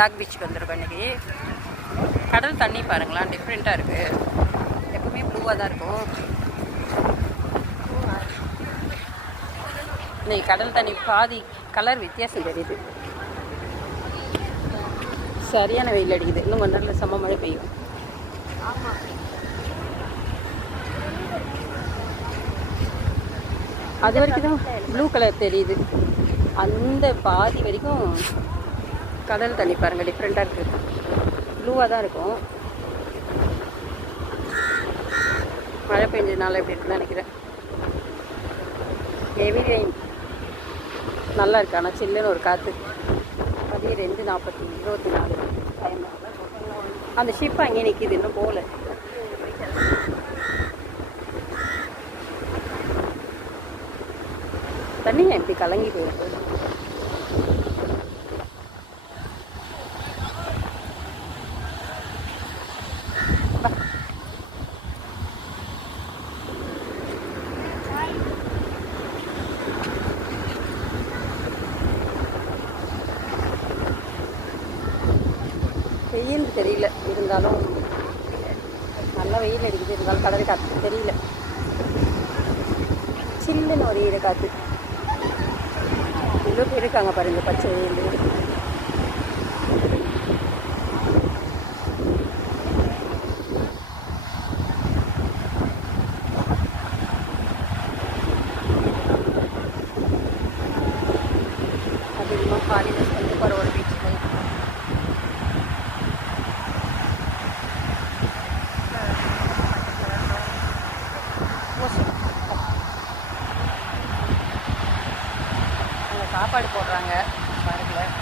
Talk பீச்சுக்கு வந்திருக்கோம் இன்றைக்கி. கடல் தண்ணி பாருங்களேன், டிஃப்ரெண்ட்டாக இருக்குது. எப்பவுமே ப்ளூவாக தான் இருக்கும். இன்னைக்கு கடல் தண்ணி பாதி கலர் வித்தியாசம் தெரியுது. சரியான வெயில் அடிக்குது. இன்னும் கொஞ்ச நேரத்தில் செம்ம மழை பெய்யும். அது வரைக்கும் தான் ப்ளூ கலர் தெரியுது. அந்த பாதி வரைக்கும் கடல் தண்ணி பாருங்கள், டிஃப்ரெண்ட்டாக இருக்குது. ப்ளூவாக தான் இருக்கும். மழை பெஞ்சதுனால எப்படி இருக்குன்னு நினைக்கிறேன். ஹெவி ரெயின் நல்லா இருக்கு. ஆனால் சில்லுன்னு ஒரு காற்று. 12:24 டைம். அந்த ஷிப் அங்கே நிற்கிது, இன்னும் போகல. தண்ணி எப்படி கலங்கி போயிருக்கு. வெயில் தெரியல, இருந்தாலும் நல்லா வெயில் அடிக்குது. இருந்தாலும் கடல் காற்று தெரியல. சில்லுன்னு ஒரு ஈர காற்று. இவ்வளோ பேர் இருக்காங்க பாருங்க, பச்சை வெயில். அதிகமாக ஃபாரினர்ஸ் வந்து போகிற ஒரு பீச். சாப்பாடு போடுறாங்க பாருங்களேன்.